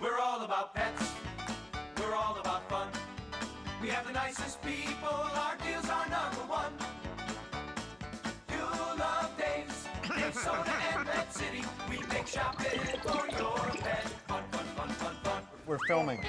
We're all about pets. We're all about fun. We have the nicest people. Our deals are number one. You'll love Dave's, Dave Soda and Pet City. We make shopping for your pet fun, fun, fun, fun, fun. We're filming.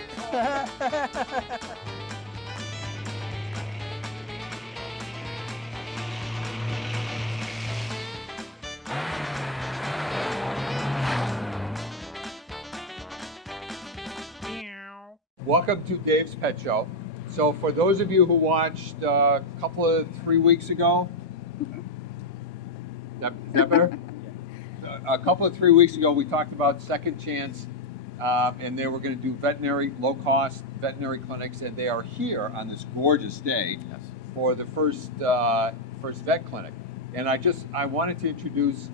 Welcome to Dave's Pet Show. So for those of you who watched a couple of 3 weeks ago, is that better? A couple of 3 weeks ago, we talked about Second Chance, and they were going to do low-cost veterinary clinics, and they are here on this gorgeous day for the first vet clinic. And I wanted to introduce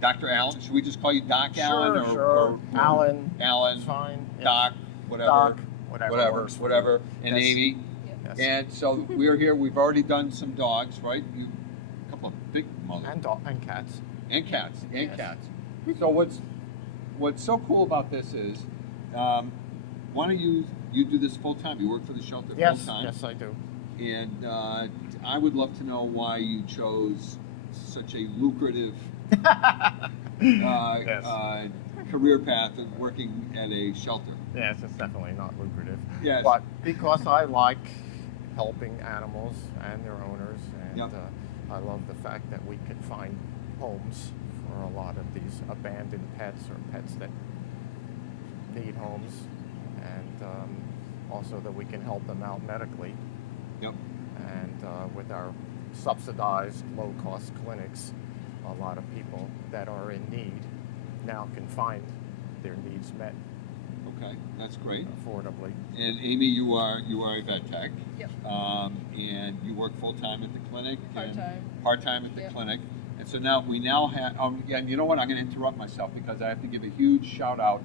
Dr. Allen. Should we just call you Doc Allen? Sure. Alan. Alan. Fine. Doc. Whatever. Doc. Whatever. And Yes. Amy. Yes. And so we're here. We've already done some dogs, right? A couple of big mothers. And cats. And cats. And Yes. cats. So what's so cool about this is, why don't you do this full time? You work for the shelter full time. Yes, I do. And I would love to know why you chose such a lucrative career path of working at a shelter. Yes, it's definitely not lucrative. Yes. But because I like helping animals and their owners, and Yep. I love the fact that we can find homes for a lot of these abandoned pets or pets that need homes, and also that we can help them out medically. Yep. And with our subsidized low-cost clinics, a lot of people that are in need now can find their needs met Okay, that's great. affordably. And Amy, you are a vet tech. Yep. And you work full time at the clinic. Part-time. Part time at the Yep. clinic. And so now we have. And you know what? I'm going to interrupt myself because I have to give a huge shout out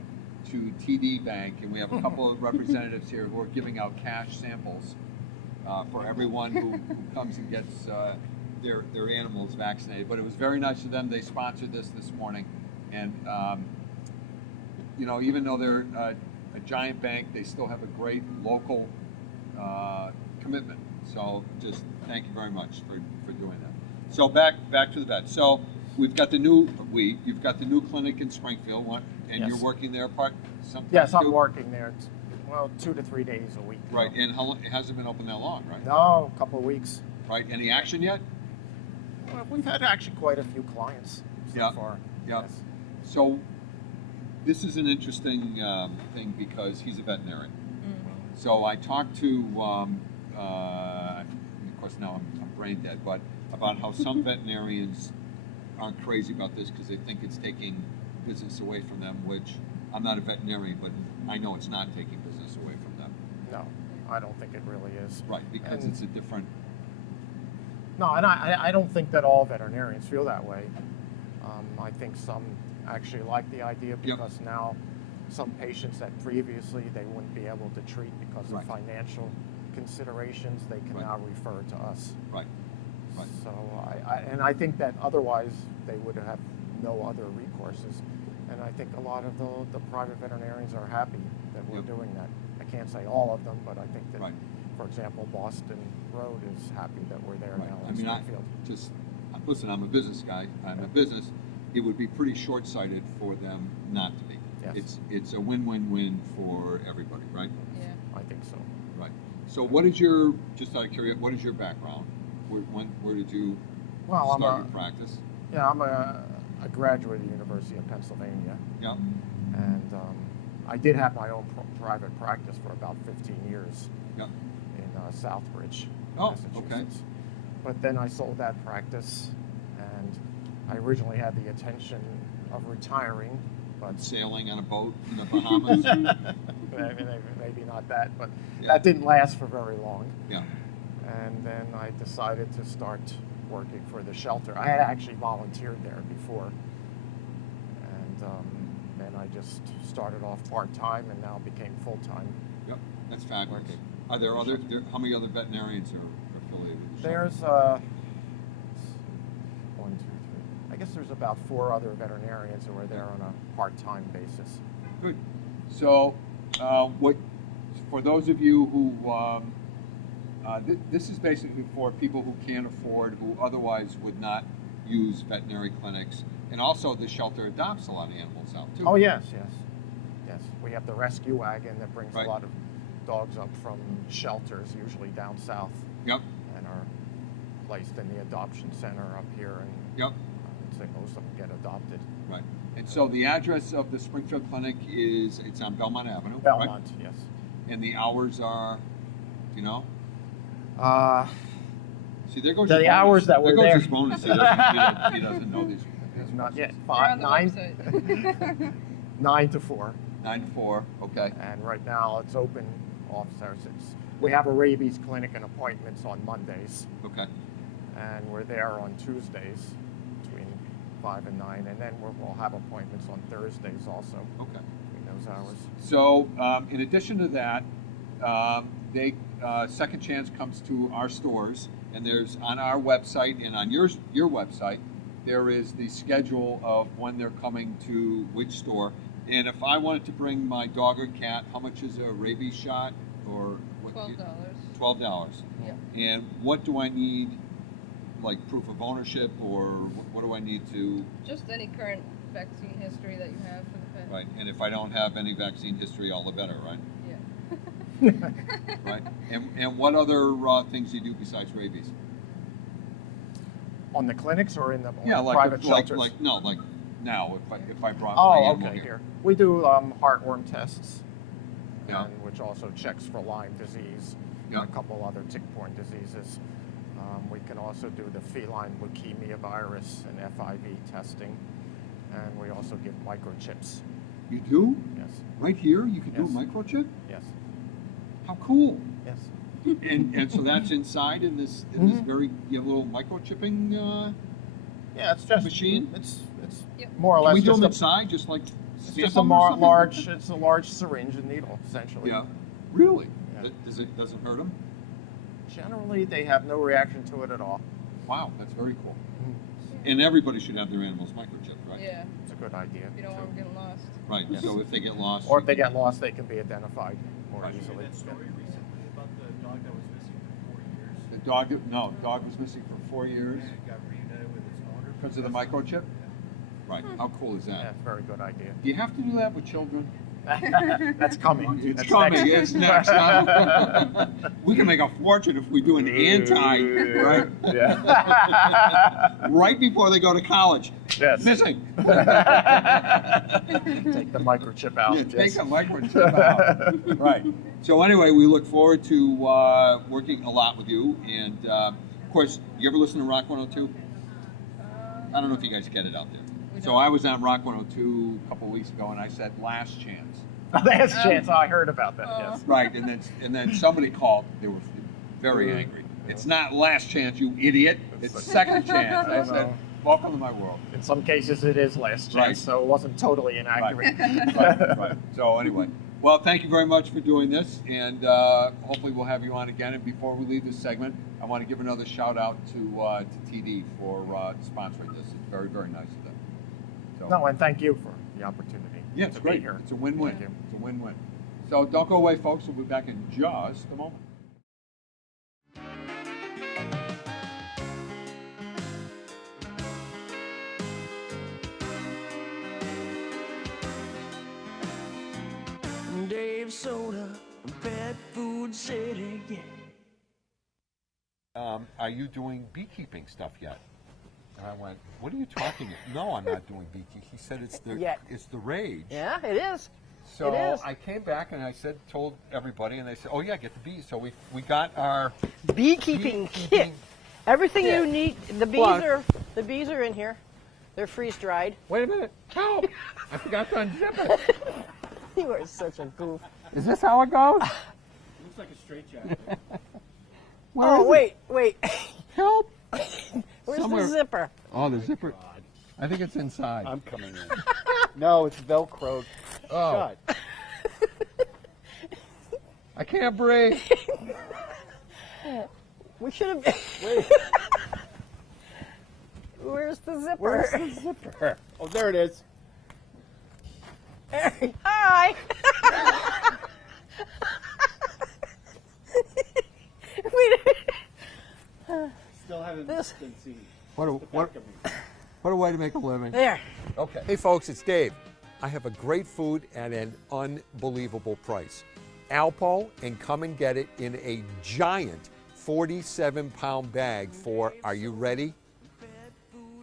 to TD Bank, and we have a couple of representatives here who are giving out cash samples for everyone who comes and gets their animals vaccinated. But it was very nice of them. They sponsored this morning, and even though they're a giant bank, they still have a great local commitment. So just thank you very much for doing that. So back to the vet. So you've got the new clinic in Springfield, and Yes. you're working there sometimes. Yes, I'm too? working there. 2 to 3 days a week. now. Right, and how long, it hasn't been open that long, right? No, a couple of weeks. Right, any action yet? Well, we've had actually quite a few clients so Yeah, far. yeah. Yes. So this is an interesting thing because he's a veterinarian. So I talked to, of course now I'm brain dead, but about how some veterinarians aren't crazy about this because they think it's taking business away from them, which I'm not a veterinarian, but I know it's not taking business away from them. No, I don't think it really is. Right, because And- it's a different, No, and I don't think that all veterinarians feel that way. I think some actually like the idea because now some patients that previously they wouldn't be able to treat because of Right. financial considerations, they can Right. now refer to us. right. Right. So I think that otherwise they would have no other recourses. And I think a lot of the private veterinarians are happy that we're Yep. doing that. I can't say all of them, but I think that, Right. for example, Boston Road is happy that we're there Right. now I in mean, Springfield. listen, I'm a business guy. I'm a business. It would be pretty short-sighted for them not to be. Yes. It's a win-win-win for everybody, right? Yeah. I think so. Right. So just out of curiosity, what is your background? Where did you Well, start your practice? I'm a graduate of the University of Pennsylvania, Yeah. and I did have my own private practice for about 15 years Yeah. in Southbridge, Oh, Massachusetts. okay. But then I sold that practice, and I originally had the intention of retiring, but Sailing on a boat in the Bahamas. maybe not that, but Yeah. that didn't last for very long. Yeah. And then I decided to start working for the shelter. I had actually volunteered there before, and then I just started off part-time and now became full-time. Yep. That's fabulous. Working. Are there how many other veterinarians are affiliated with the shelter? There's 1, 2, 3. I guess there's about 4 other veterinarians who are there on a part-time basis. Good. So, what for those of you who this is basically for people who can't afford, who otherwise would not use veterinary clinics, and also the shelter adopts a lot of animals out too. Oh yes. We have the rescue wagon that brings Right. a lot of dogs up from shelters, usually down south, Yep. and are placed in the adoption center up here, and Yep. I would say most of them get adopted. Right. And so the address of the Springfield Clinic it's on Belmont Avenue. Right? Belmont, yes. And the hours are, do you know? See, there goes The your bonus. hours that there were goes there. his bonus. He doesn't know these. Not yet. They're on the 9 to 4. 9 to 4. Okay. And right now it's open officers. We have a rabies clinic and appointments on Mondays, Okay. and we're there on Tuesdays between 5 and 9, and then we'll have appointments on Thursdays also Okay. between those hours. So, in addition to that, Second Chance comes to our stores, and there's on our website and on your website, there is the schedule of when they're coming to which store. And if I wanted to bring my dog or cat, how much is a rabies shot? Or what? $12. $12. Yeah. And what do I need, like proof of ownership, or what do I need to? Just any current vaccine history that you have for the pet. Right. And if I don't have any vaccine history, all the better, right? Yeah. Right. And what other things do you do besides rabies? On the clinics or in the Yeah, private shelters? like now, if I brought my Oh, animal okay. here. Here we do heartworm tests, Yeah. which also checks for Lyme disease Yeah. and a couple other tick-borne diseases. We can also do the feline leukemia virus and FIV testing, and we also give microchips. You do? Yes, Right here, you can do a Yes. microchip. yes, How cool! yes. And so that's inside in this Mhm. very you have a little microchipping. Yeah, it's just Machine? It's Yep. more or Can less we do just them a, inside, just like it's stamp just a them or something? large. It's a large syringe and needle, essentially. Yeah. Really? Yeah. Does it hurt them? Generally, they have no reaction to it at all. Wow, that's very cool. Mm-hmm. And everybody should have their animals microchipped, right? Yeah. It's a good idea. If you don't want them getting lost. Right. Yes. So if they get lost, Or if they get lost, they can be identified more Right. easily. That story recently about the dog that was missing for 4 years. the dog was missing for 4 years And it got reunited with its owner. because of the microchip. Right. How cool is Yeah, that? it's a very good idea. Do you have to do that with children? That's coming. It's That's coming. next. It's next. Huh? We can make a fortune if we do an anti, right? Yeah. Right before they go to college. Yes. Missing. Take the microchip out. Yeah, take yes. a microchip out. Right. So anyway, we look forward to working a lot with you. And of course, you ever listen to Rock 102? I don't know if you guys get it out there. We So don't. I was on Rock 102 a couple weeks ago, and I said last chance. Last chance. I heard about that. Yes. Right, and then somebody called. They were very angry. It's not last chance, you idiot. It's second chance. I said, welcome to my world. In some cases, it is last chance, Right. so it wasn't totally inaccurate. Right. So anyway, well, thank you very much for doing this, and hopefully we'll have you on again. And before we leave this segment, I want to give another shout out to TD for sponsoring this. It's very, very nice of them. So, No, and thank you for the opportunity. yeah, it's to great. Be here. It's a win-win. Thank you. It's a win-win. So don't go away, folks. We'll be back in just a moment. Dave Soda, Pet Food City, yeah. Are you doing beekeeping stuff yet? And I went, what are you talking about? No, I'm not doing beekeeping. He said it's the Yet. it's the rage. Yeah, it is. So it is. I came back and I told everybody, and they said, oh yeah, get the bees. So we got our Beekeeping kit. Everything kit. you need. The bees are in here. They're freeze dried. Wait a minute, help! I forgot to unzip it. You are such a goof. Is this how it goes? Looks like a straight jacket. Oh wait. Help! Where's Somewhere- the zipper? Oh, the zipper. I think it's inside. I'm coming in. No, it's Velcro. Oh. Shut. I can't breathe. We should have. Wait, Where's the zipper? where's the zipper? Oh, there it is. Hi. Still haven't This- been seen. What a way to make a living. There. Okay. Hey folks, it's Dave. I have a great food at an unbelievable price. Alpo, and come and get it in a giant 47-pound bag for, are you ready?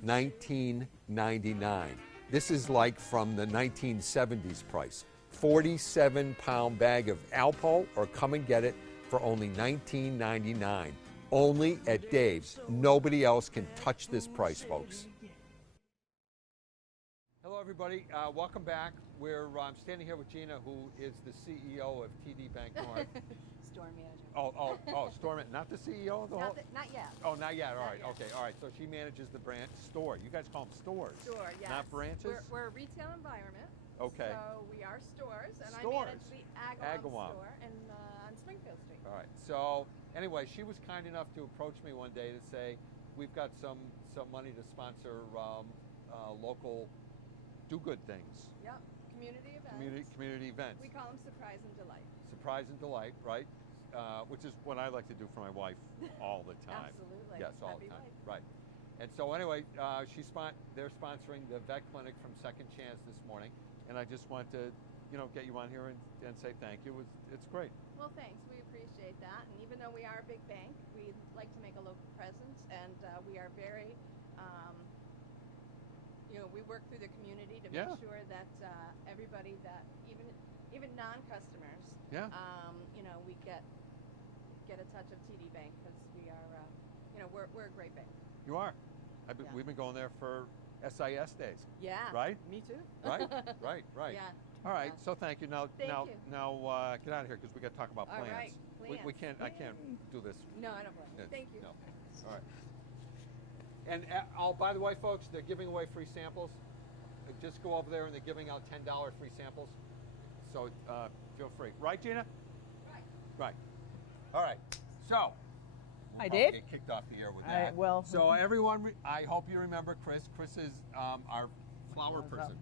$19.99. This is like from the 1970s price. 47-pound bag of Alpo, or come and get it for only $19.99. Only at Dave's. Nobody else can touch this price, folks. Hello, everybody. Welcome back. I'm standing here with Gina, who is the CEO of TD Bank North. Store manager. Store manager, not the CEO of the whole. Not yet. Oh, not yet. All right. Not yet. Okay. All right. So she manages the branch store. You guys call them stores. Store, yes. Not branches. We're a retail environment. Okay. So we are stores, and Stores. I manage the Agawam store on Springfield Street. All right. So anyway, she was kind enough to approach me one day to say, we've got some money to sponsor local do-good things. Yep. Community events. Community events. We call them surprise and delight. Surprise and delight, right? Which is what I like to do for my wife all the time. Absolutely. Yes, all Happy the time. wife. Right. And so anyway, they're sponsoring the vet clinic from Second Chance this morning, and I just want to, get you on here and say thank you. It's great. Well, thanks. We appreciate that. And even though we are a big bank, we like to make a local presence, and we are very, we work through the community to Yeah. make sure that everybody that even non-customers, Yeah. we get a touch of TD Bank because we are, we're a great bank. You are. Yeah. We've been going there for SIS days. Yeah. Right? Me too. Right. Right. Yeah. All right. Yeah. So thank you. Now, Thank you. get out of here because we got to talk about All plans. right, We plans. can't. I can't do this. No, I don't blame you. Thank you. No. All right. And by the way, folks, they're giving away free samples. Just go over there and they're giving out $10 free samples. So feel free. Right, Gina? Right. All right. So. Hi, we'll Dave. Get kicked off the air with I- that. well- So everyone, I hope you remember Chris. Chris is our flower person.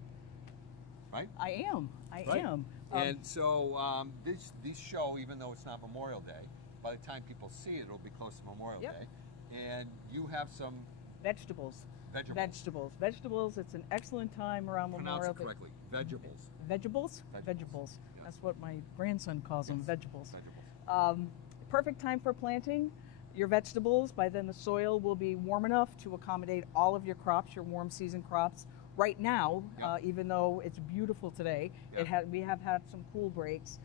Right? I am. I Right. am. And so this show, even though it's not Memorial Day, by the time people see it, it'll be close to Memorial Yep. Day. And you have some Vegetables. vegetables. Vegetables. It's an excellent time around Pronounce Memorial it Day. correctly. Vegetables. Vegetables? Vegetables. Vegetables. Yes. That's what my grandson calls them, vegetables. Vegetables. Perfect time for planting your vegetables. By then the soil will be warm enough to accommodate all of your crops, your warm season crops. Right now, Yeah. even though it's beautiful today, Yeah. we have had some cool breaks.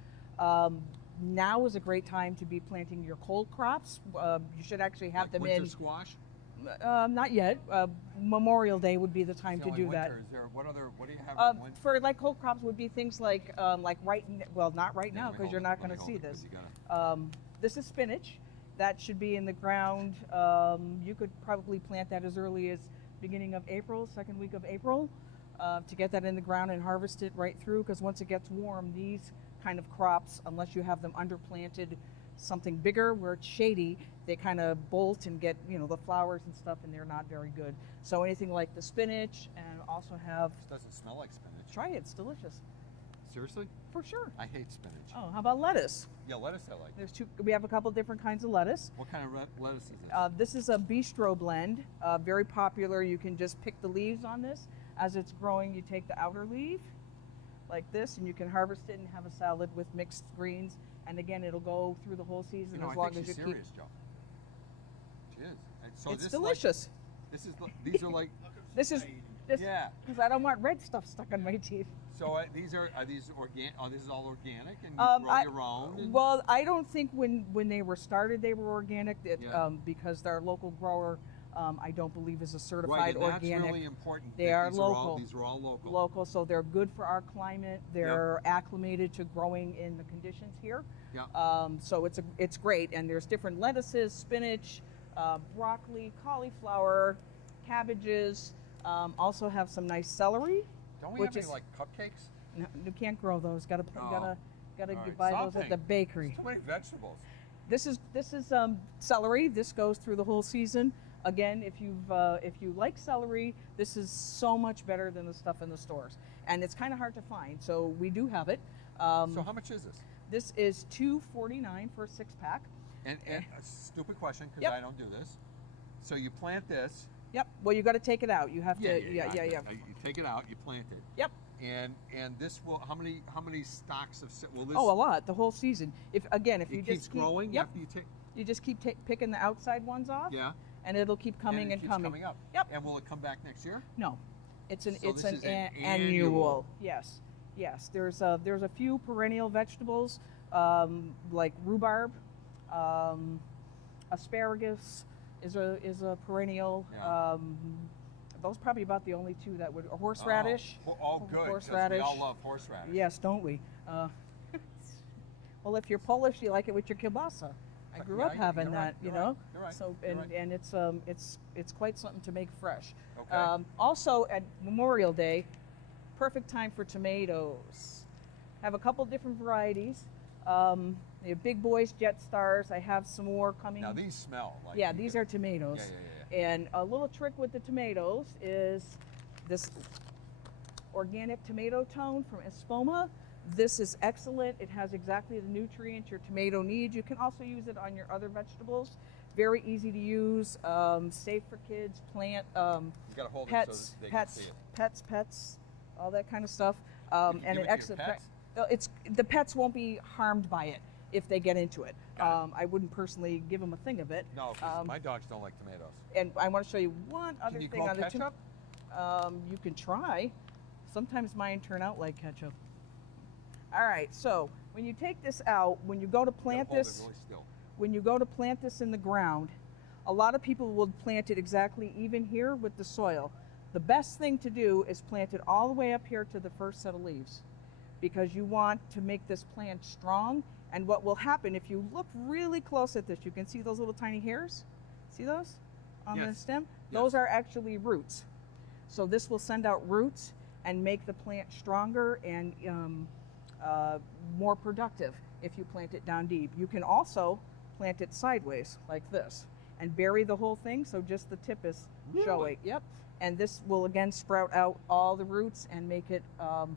Now is a great time to be planting your cold crops. You should actually have Like them winter in. squash. Not yet. Memorial Day would be the time to So in do that. winter, is there what do you have in winter? For like cold crops would be things like not right now because you're not going to see this. This is spinach. That should be in the ground. You could probably plant that as early as beginning of April, second week of April, to get that in the ground and harvest it right through. Because once it gets warm, these kind of crops, unless you have them underplanted something bigger where it's shady, they kind of bolt and get the flowers and stuff, and they're not very good. So anything like the spinach, and also have This doesn't smell like spinach. try it. It's delicious Seriously? for sure. I hate spinach. Oh, how about lettuce? Yeah, lettuce I like. There's two. We have a couple different kinds of lettuce. What kind of lettuce is this? This is a bistro blend, very popular. You can just pick the leaves on this. As it's growing, you take the outer leaf, like this, and you can harvest it and have a salad with mixed greens. And again, it'll go through the whole season I as long think as you she's keep. serious, Joe. She is. And so It's this delicious. These are like This is yeah. because I don't want red stuff stuck in my teeth. So these are these organic? Oh, this is all organic, and you grow your own. And Well, I don't think when they were started they were organic. Yeah. Because their local grower, I don't believe is a right, certified and that's organic. really important. They that are these local. These are all local. Local, so they're good for our climate. They're acclimated to growing in the conditions here. Yeah. So it's great, and there's different lettuces, spinach, broccoli, cauliflower, cabbages. Also have some nice celery. Don't we which have any is- like cupcakes? No, you can't grow those. Gotta Oh. gotta All right, buy those something. at the bakery. Too many vegetables. This is celery. This goes through the whole season. Again, if you like celery, this is so much better than the stuff in the stores, and it's kind of hard to find. So we do have it. So how much is this? This is $2.49 for a 6-pack. And a stupid question because Yep. I don't do this. So you plant this. Yep. Well, you got to take it out. You have to. You take it out. You plant it. Yep. And this will how many stocks of will this? Oh, a lot. The whole season. If it you keeps just growing Yep. after you take. You just keep picking the outside ones off. Yeah. And it'll keep coming and and it keeps coming. coming up. Yep. And will it come back next year? No, it's an So it's this an, is an annual. Yes, yes. There's a few perennial vegetables like rhubarb, asparagus is a perennial. Yeah. Those probably about the only two that would. Horseradish. Oh, good. 'Cause Horseradish. We all love horseradish. Yes, don't we? Well, if you're Polish, you like it with your kielbasa. I grew Yeah, up having you're that, right, you you're know. right, you're right, So you're and right. and it's quite something to make fresh. Okay. Also at Memorial Day, perfect time for tomatoes. Have a couple different varieties. They have Big Boys, Jet Stars. I have some more coming. Now these smell like. Yeah, these are tomatoes. Yeah. And a little trick with the tomatoes is this organic tomato tone from Espoma. This is excellent. It has exactly the nutrients your tomato needs. You can also use it on your other vegetables. Very easy to use, safe for kids, plant, You gotta hold pets, it so that they can see it. pets, all that kind of stuff. You can And give an it to your excellent. pets? It's the pets won't be harmed by it if they get into it. Got it. I wouldn't personally give them a thing of it. No, 'cause my dogs don't like tomatoes. And I want to show you one other Can you thing grow on the ketchup? You can try. Sometimes mine turn out like ketchup. All right, so when you take this out, when you go to plant Hold it this, really still. when you go to plant this in the ground, a lot of people will plant it exactly even here with the soil. The best thing to do is plant it all the way up here to the first set of leaves, because you want to make this plant strong. And what will happen if you look really close at this, you can see those little tiny hairs. See those on the Yes. stem? Yes. Those are actually roots. So this will send out roots and make the plant stronger and more productive if you plant it down deep. You can also plant it sideways like this and bury the whole thing so just the tip is showing. Yep. And this will again sprout out all the roots and make it a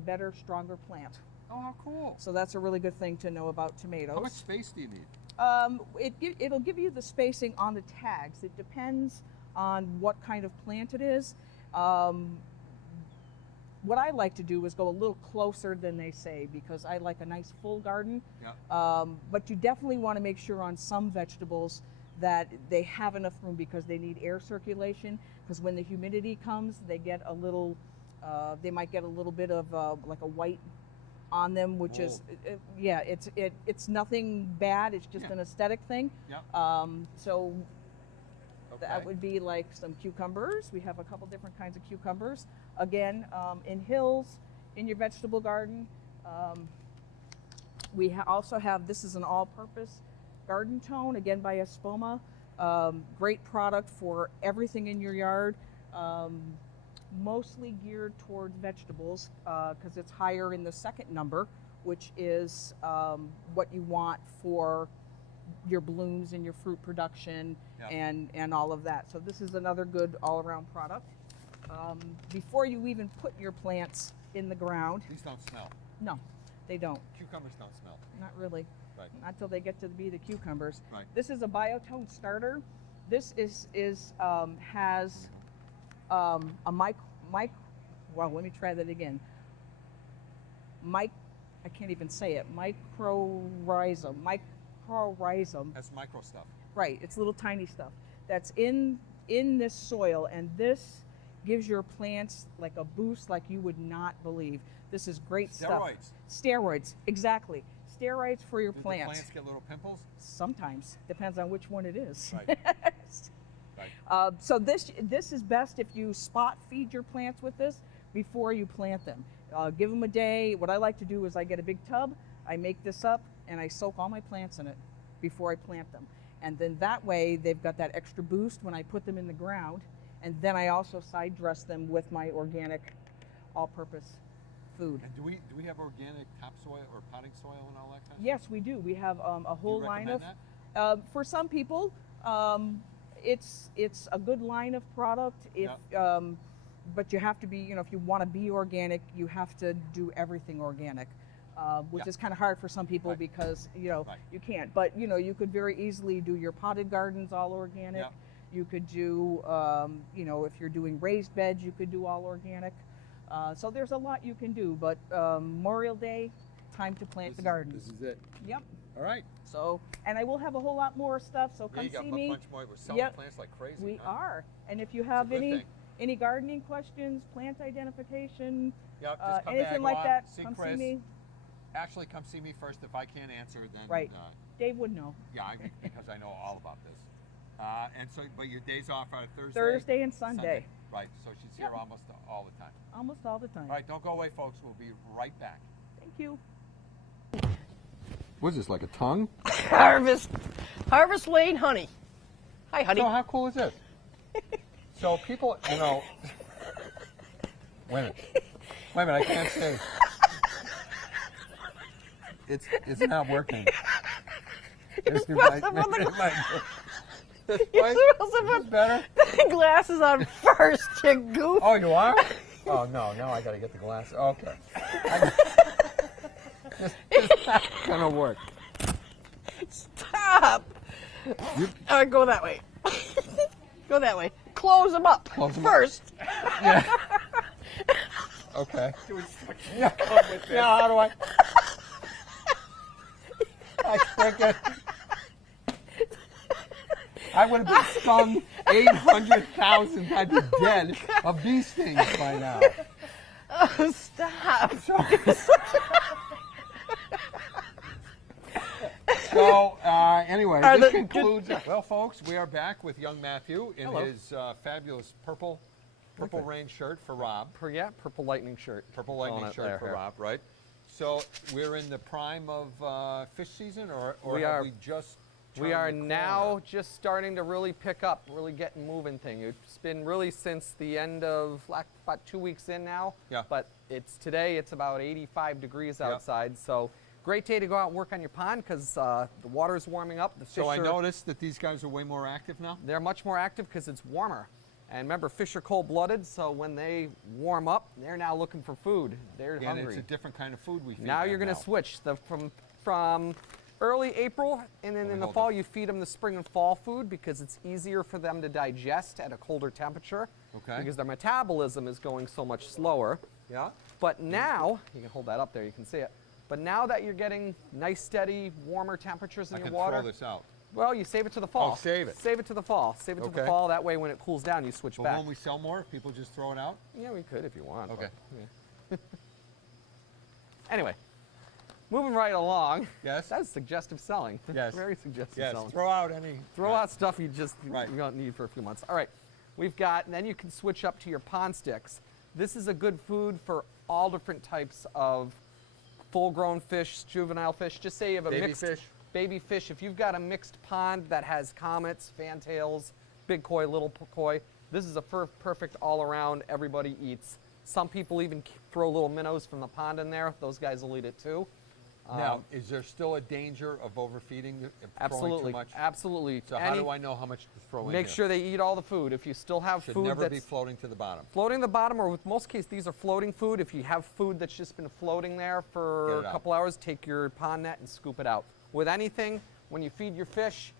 better, stronger plant. Oh, how cool. So that's a really good thing to know about tomatoes. How much space do you need? It'll give you the spacing on the tags. It depends on what kind of plant it is. What I like to do is go a little closer than they say because I like a nice full garden. Yeah. But you definitely want to make sure on some vegetables that they have enough room because they need air circulation. Because when the humidity comes, they get a little, they might get a little bit of like a white on them, which is, yeah, it's nothing bad. It's just Yeah. an aesthetic thing. Yep. So Okay. that would be like some cucumbers. We have a couple different kinds of cucumbers. Again, in hills, in your vegetable garden. We also have, this is an all-purpose garden tone, again by Espoma. Great product for everything in your yard. Mostly geared towards vegetables because it's higher in the second number, which is what you want for your blooms and your fruit production Yeah. and all of that. So this is another good all-around product. Before you even put your plants in the ground, These don't smell. no, they don't. Cucumbers don't smell. Not really. Right. Not until they get to be the cucumbers. Right. This is a biotone starter. This has a well, let me try that again. I can't even say it. Microrhizum. That's micro stuff. Right. It's little tiny stuff that's in this soil, and this gives your plants like a boost like you would not believe. This is great stuff. Steroids. Exactly. Steroids for your Do the plants. plants get little pimples? Sometimes depends on which one it is. Right. Right. So this is best if you spot feed your plants with this before you plant them. Give them a day. What I like to do is I get a big tub, I make this up, and I soak all my plants in it before I plant them. And then that way they've got that extra boost when I put them in the ground. And then I also side dress them with my organic all-purpose food. And do we have organic topsoil or potting soil and all that kind of Yes, we do. We have a whole You line recommend of. For some people, it's a good line of product. If but you have to be, if you want to be organic, you have to do everything organic, which is kind of hard for some people because you can't. But you could very easily do your potted gardens all organic. You could do, if you're doing raised beds, you could do all organic. So there's a lot you can do. But Memorial Day, time to plant the gardens. This is it. Yep. All right. So, and I will have a whole lot more stuff. So come see me. A bunch more. We're selling plants like crazy. We huh? are. And if you have It's a good any gardening questions, plant identification, Yep, just come anything back, like go that, out, see come Chris. see me. Actually, come see me first. If I can't answer, then Right. Dave would know. because I know all about this. And so, but your days off are Thursday. Thursday and Sunday. Right. So she's here almost all the time. Almost all the time. All right. Don't go away, folks. We'll be right back. Thank you. What is this, like a tongue? Harvest Lane honey. Hi, honey. So how cool is this? So people, wait a minute, I can't say. It's not working. You're supposed to put better? the glasses on first, you goof. Oh, you are? Oh no, now I gotta get the glasses. Okay. It's not gonna work. Stop. All right, go that way. Go that way. Close them up first. Yeah. Okay. Yeah. Now how do I? I think I would have been stung 800,000 times dead of these things by now. Oh, stop. So anyway, this concludes. Well, folks, we are back with young Matthew in his fabulous purple rain shirt for Rob. Purple lightning shirt. Purple lightning shirt for Rob, right? So we're in the prime of fish season, or we just? We are now just starting to really pick up, really getting moving thing. It's been really since the end of about 2 weeks in now. Yeah. But today it's about 85 degrees outside, so great day to go out and work on your pond because the water's warming up. The fish So I noticed that these guys are way more active now. They're much more active because it's warmer. And remember, fish are cold-blooded, so when they warm up, they're now looking for food. They're hungry. And it's a different kind of food we feed Now them you're going to switch from early April, and then in the fall you feed them the spring and fall food because it's easier for them to digest at a colder temperature. Okay. Because their metabolism is going so much slower. Yeah. But now, you can hold that up there, you can see it. But now that you're getting nice, steady, warmer temperatures in your water. I can throw this out. Well, you save it to the fall. Oh, save it. Save it to the fall. Save it to the fall. That way, when it cools down, you switch But back. when we sell more, people just throw it out? Yeah, we could if you want. Okay. But, anyway, moving right along. Yes. That's suggestive selling. Yes. Very suggestive Yes. selling. Throw out any. Throw out stuff you don't need for a few months. All right. We've got, and then you can switch up to your pond sticks. This is a good food for all different types of full-grown fish, juvenile fish. Just say you have a mixed baby fish. If you've got a mixed pond that has comets, fantails, big koi, little koi, this is a perfect all-around, everybody eats. Some people even throw little minnows from the pond in there. Those guys will eat it too. Now, is there still a danger of overfeeding, absolutely, throwing too much? Absolutely. So how do I know how much to throw in Make here? sure they eat all the food. If you still have Should food never that's be floating to the bottom. floating the bottom, or with most cases, these are floating food. If you have food that's just been floating there for a couple hours, take your pond net and scoop it out. With anything, when you feed your fish,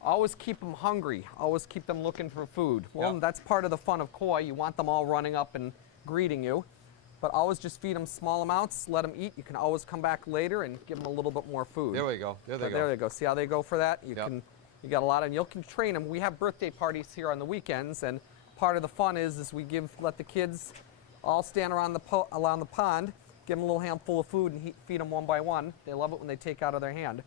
always keep them hungry. Always keep them looking for food. Well, that's part of the fun of koi. You want them all running up and greeting you. But always just feed them small amounts, let them eat. You can always come back later and give them a little bit more food. There we go. There they go. There they go. See how they go for that? You got a lot, and you can train them. We have birthday parties here on the weekends, and part of the fun is we let the kids all stand around the pond, give them a little handful of food, and feed them one by one. They love it when they take out of their hand.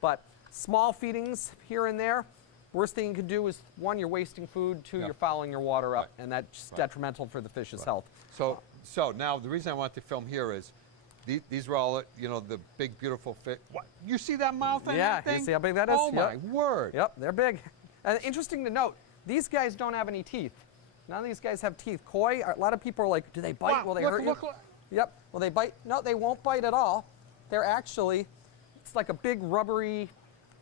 But small feedings here and there. Worst thing you can do is, one, you're wasting food. Two, you're fouling your water up, and that's detrimental for the fish's health. So now the reason I want to film here is these were all, the big, beautiful fish. What? You see that mouth on that thing? You see how big that is? Oh, my word. Yep, they're big. And interesting to note, these guys don't have any teeth. None of these guys have teeth. Koi, a lot of people are like, do they bite? Will they hurt you? Look. Yep. Will they bite? No, they won't bite at all. They're actually, it's like a big rubbery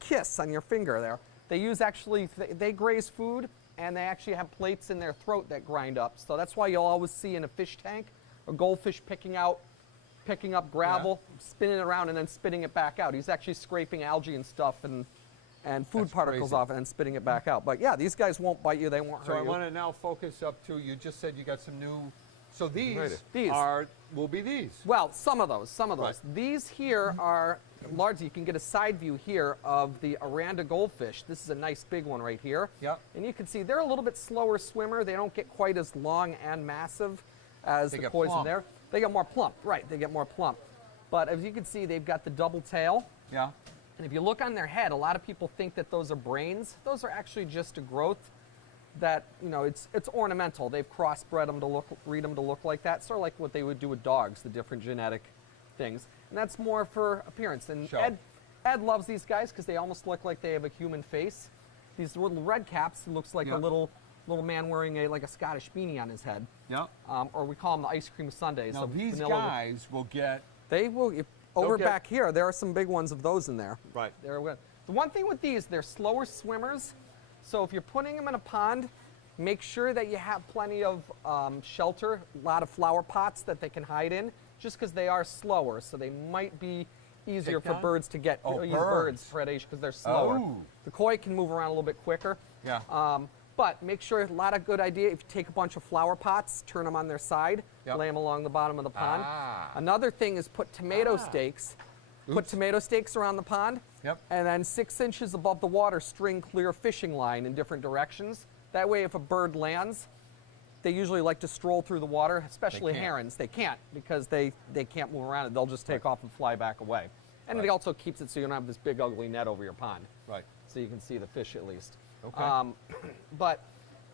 kiss on your finger there. They use actually, they graze food, and they actually have plates in their throat that grind up. So that's why you'll always see in a fish tank a goldfish picking up gravel, spinning it around, and then spitting it back out. He's actually scraping algae and stuff and food particles off and then spitting it back out. But yeah, these guys won't bite you. They won't hurt you. So I want to now focus up to, you just said you got some new, so these These. will be these. Well, some of those. Right. These here are large. You can get a side view here of the Aranda goldfish. This is a nice big one right here. Yep. And you can see they're a little bit slower swimmer. They don't get quite as long and massive as They the get koi in plump. there. They get more plump, right? They get more plump. But as you can see, they've got the double tail. Yeah. And if you look on their head, a lot of people think that those are brains. Those are actually just a growth that, you know, it's ornamental. They've crossbred them to breed them to look like that. Sort of like what they would do with dogs, the different genetic things. And that's more for appearance. And Show. Ed loves these guys because they almost look like they have a human face. These little red caps, it looks like a little man wearing a Scottish beanie on his head. Yeah. Or we call them the ice cream sundaes. Now so these vanilla with- guys will get. They will. Over get- back here, there are some big ones of those in there. Right. The one thing with these, they're slower swimmers. So if you're putting them in a pond, make sure that you have plenty of shelter, a lot of flower pots that they can hide in, just because they are slower. So they might be easier for down? birds to get. Oh, use birds. predation because they're slower. Oh. The koi can move around a little bit quicker. Yeah. But make sure, a lot of good idea, if you take a bunch of flower pots, turn them on their side, Yep. lay them along the bottom of the pond. Ah. Another thing is put tomato stakes. Put Oops. tomato stakes around the pond. Yep. And then 6 inches above the water, string clear fishing line in different directions. That way, if a bird lands, they usually like to stroll through the water, especially can't. herons. They can't because they can't move around it. They'll just take off and fly back away. And Right. it also keeps it so you don't have this big ugly net over your pond. Right. So you can see the fish at least. Okay. But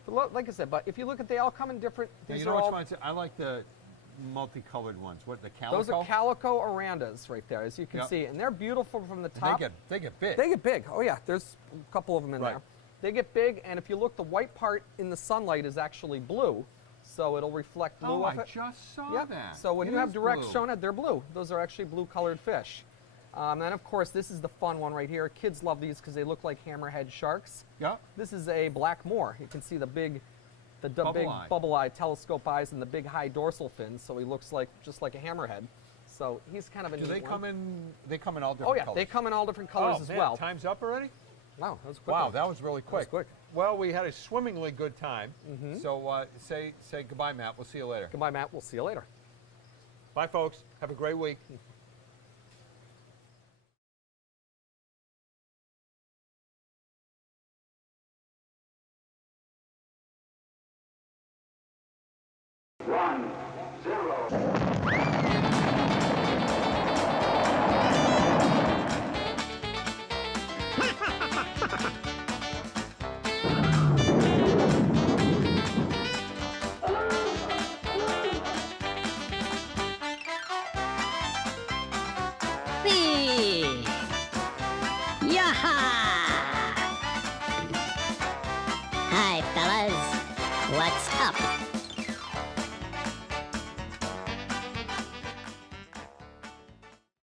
like I said, but if you look at, they all come in different. Now, These you know are which all. ones? I like the multicolored ones. What, the calico? Those are calico arandas right there, as you can Yep. see, and they're beautiful from the And top. they get big. They get big. Oh yeah, there's a couple of them in Right. there. They get big, and if you look, the white part in the sunlight is actually blue, so it'll reflect blue Oh, off I it. just saw Yep. that. So when It you have is direct blue. shown, they're blue. Those are actually blue-colored fish. Then of course, this is the fun one right here. Kids love these because they look like hammerhead sharks. Yeah. This is a black moor. You can see the big Bubble big eye. bubble eye, telescope eyes, and the big high dorsal fins. So he looks like just like a hammerhead. So he's kind of a Do neat they one. come in? They come in all different Oh yeah, colors. they come in all different colors Oh, as man, well. Time's up already? Wow, that was a quick. Wow, one. that was really quick. quick. Well, we had a swimmingly good time. So say goodbye, Matt. We'll see you later. Goodbye, Matt. We'll see you later. Bye, folks. Have a great week. Whee! Yaha! Hi, fellas. What's up?